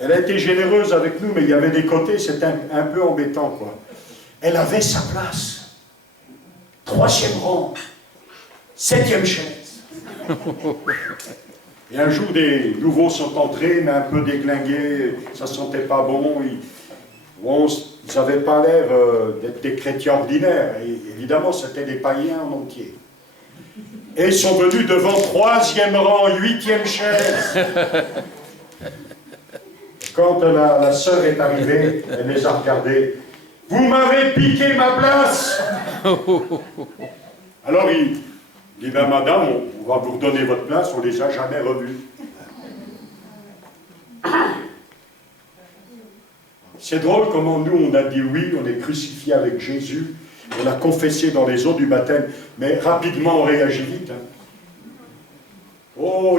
Elle a été généreuse avec nous, mais il y avait des côtés, c'était un peu embêtant, quoi. Elle avait sa place. 3e rang. 7e chaise. Et un jour, des nouveaux sont entrés, mais un peu déglingués, ça ne sentait pas bon. Ils n'avaient pas l'air d'être des chrétiens ordinaires. Et évidemment, c'était des païens en entier. Et ils sont venus devant 3e rang, 8e chaise. Quand la sœur est arrivée, elle les a regardés. « Vous m'avez piqué ma place !» Alors il dit, ben madame, on va vous redonner votre place, on ne les a jamais revus. C'est drôle comment nous, on a dit oui, on est crucifié avec Jésus, on l'a confessé dans les eaux du baptême, mais rapidement on réagit vite. Hein. Oh,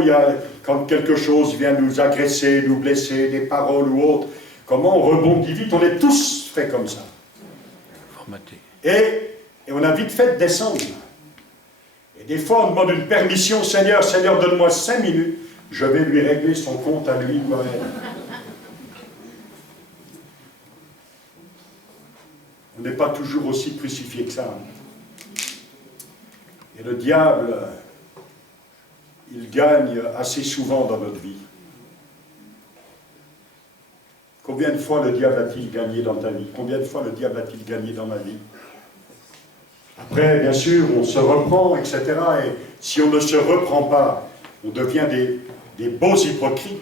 quand quelque chose vient nous agresser, nous blesser, des paroles ou autres, comment on rebondit vite, on est tous faits comme ça. Formaté. Et on a vite fait de descendre. Et des fois, on demande une permission, Seigneur, donne-moi 5 minutes, je vais lui régler son compte à lui ou à elle. On n'est pas toujours aussi crucifié que ça. Et le diable, il gagne assez souvent dans notre vie. Combien de fois le diable a-t-il gagné dans ta vie? Combien de fois le diable a-t-il gagné dans ma vie? Après, bien sûr, on se reprend, etc. Et si on ne se reprend pas, on devient des beaux hypocrites.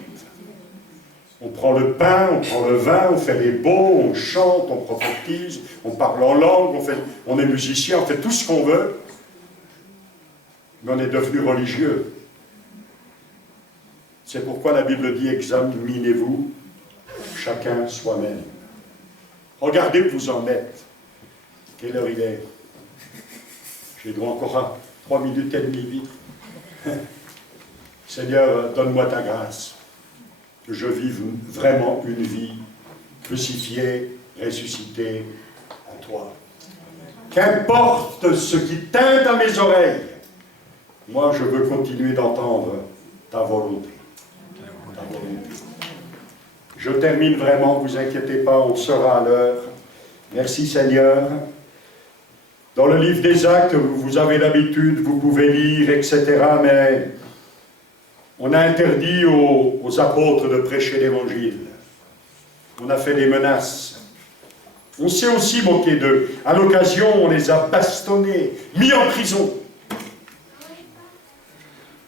On prend le pain, on prend le vin, on fait les beaux, on chante, on prophétise, on parle en langue, on est musicien, on fait tout ce qu'on veut. Mais on est devenu religieux. C'est pourquoi la Bible dit « Examinez-vous chacun soi-même ». Regardez où vous en êtes. Quelle heure il est? J'ai droit encore à 3 minutes et demie, vite. Seigneur, donne-moi ta grâce, que je vive vraiment une vie crucifiée, ressuscitée en toi. Qu'importe ce qui teinte à mes oreilles, moi je veux continuer d'entendre ta volonté. Ta volonté. Je termine vraiment, ne vous inquiétez pas, on sera à l'heure. Merci Seigneur. Dans le livre des Actes, vous avez l'habitude, vous pouvez lire, etc. Mais on a interdit aux apôtres de prêcher l'Évangile. On a fait des menaces. On s'est aussi moqué d'eux. À l'occasion, on les a bastonnés, mis en prison.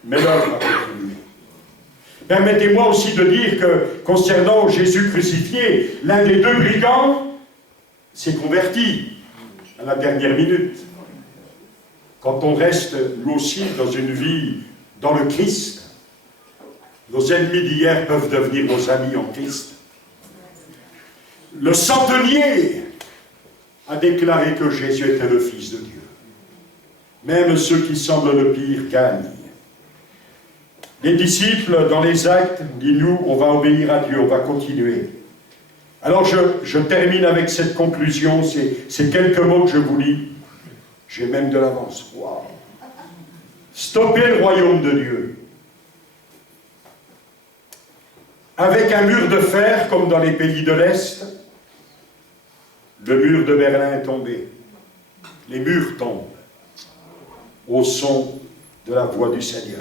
Mais l'œuvre a continué. Permettez-moi aussi de dire que, concernant Jésus crucifié, l'un des deux brigands s'est converti à la dernière minute. Quand on reste, nous aussi, dans une vie dans le Christ, nos ennemis d'hier peuvent devenir nos amis en Christ. Le centenier a déclaré que Jésus était le Fils de Dieu. Même ceux qui semblent le pire gagnent. Les disciples, dans les actes, disent nous, on va obéir à Dieu, on va continuer. Alors je termine avec cette conclusion, c'est quelques mots que je vous lis. J'ai même de l'avance. Wow. Stopper le royaume de Dieu. Avec un mur de fer, comme dans les pays de l'Est, le mur de Berlin est tombé. Les murs tombent au son de la voix du Seigneur.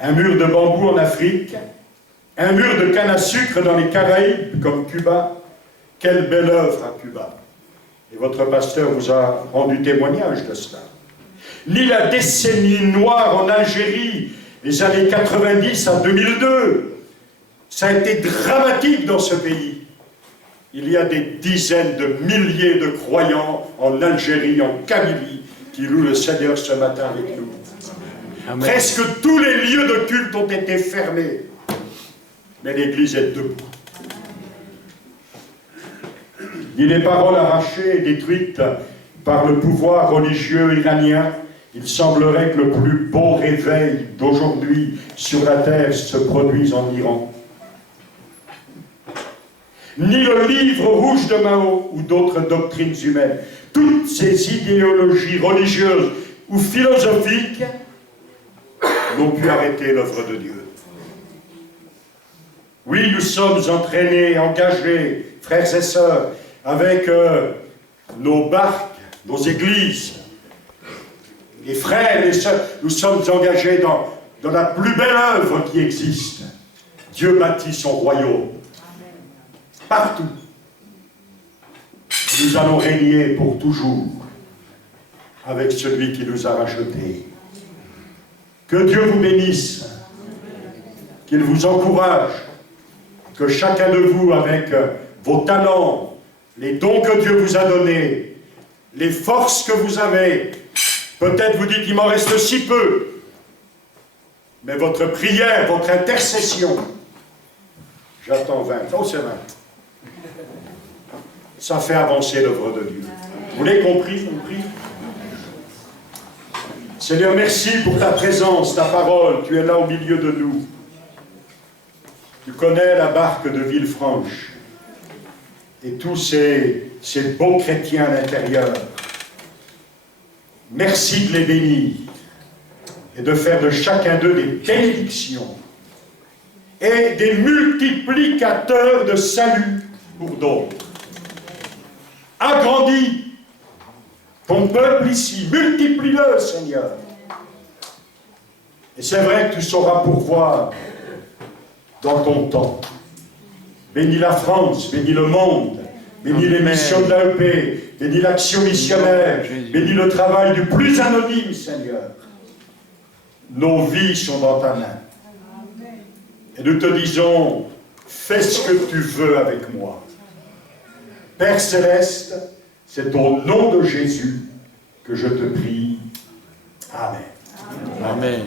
Un mur de bambou en Afrique, un mur de canne à sucre dans les Caraïbes, comme Cuba. Quelle belle œuvre à Cuba. Et votre pasteur vous a rendu témoignage de cela. Ni la décennie noire en Algérie, les années 90 à 2002. Ça a été dramatique dans ce pays. Il y a des dizaines de milliers de croyants en Algérie, en Kabylie, qui louent le Seigneur ce matin avec nous. Amen. Presque tous les lieux de culte ont été fermés. Mais l'Église est debout. Ni les paroles arrachées et détruites par le pouvoir religieux iranien, il semblerait que le plus beau réveil d'aujourd'hui sur la terre se produise en Iran. Ni le livre rouge de Mao ou d'autres doctrines humaines. Toutes ces idéologies religieuses ou philosophiques n'ont pu arrêter l'œuvre de Dieu. Oui, nous sommes entraînés, engagés, frères et sœurs, avec nos barques, nos églises. Les frères et sœurs, nous sommes engagés dans la plus belle œuvre qui existe. Dieu bâtit son royaume. Partout. Nous allons régner pour toujours avec celui qui nous a rachetés. Que Dieu vous bénisse, qu'il vous encourage, que chacun de vous, avec vos talents, les dons que Dieu vous a donnés, les forces que vous avez, peut-être vous dites, il m'en reste si peu, mais votre prière, votre intercession, j'attends 20, oh c'est 20. Ça fait avancer l'œuvre de Dieu. Vous l'avez compris, Seigneur, merci pour ta présence, ta parole. Tu es là au milieu de nous. Tu connais la barque de Villefranche et tous ces beaux chrétiens à l'intérieur. Merci de les bénir et de faire de chacun d'eux des bénédictions et des multiplicateurs de salut pour d'autres. Agrandis ton peuple ici, multiplie-le, Seigneur. Et c'est vrai que tu sauras pourvoir dans ton temps. Bénis la France, bénis le monde, bénis les missions de l'AEP, bénis l'action missionnaire, bénis le travail du plus anonyme, Seigneur. Nos vies sont dans ta main. Et nous te disons, fais ce que tu veux avec moi. Père Céleste, c'est au nom de Jésus que je te prie. Amen. Amen.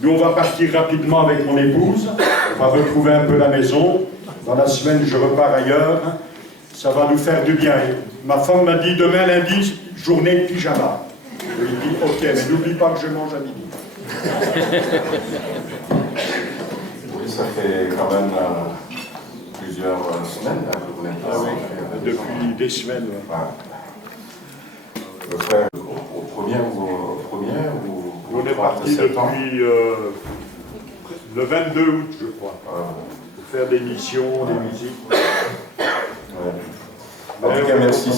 Nous, on va partir rapidement avec mon épouse. On va retrouver un peu la maison. Dans la semaine, je repars ailleurs. Ça va nous faire du bien. Ma femme m'a dit, demain lundi, journée de pyjama. Je lui ai dit, ok, mais n'oublie pas que je mange à midi. Oui, ça fait quand même plusieurs semaines là, que vous n'êtes pas ensemble. Depuis des semaines. Ouais. Ouais. Le frère, au premier ou On est parti depuis le 22 août, je crois, pour faire des missions, des musiques. Ouais. En tout cas, merci.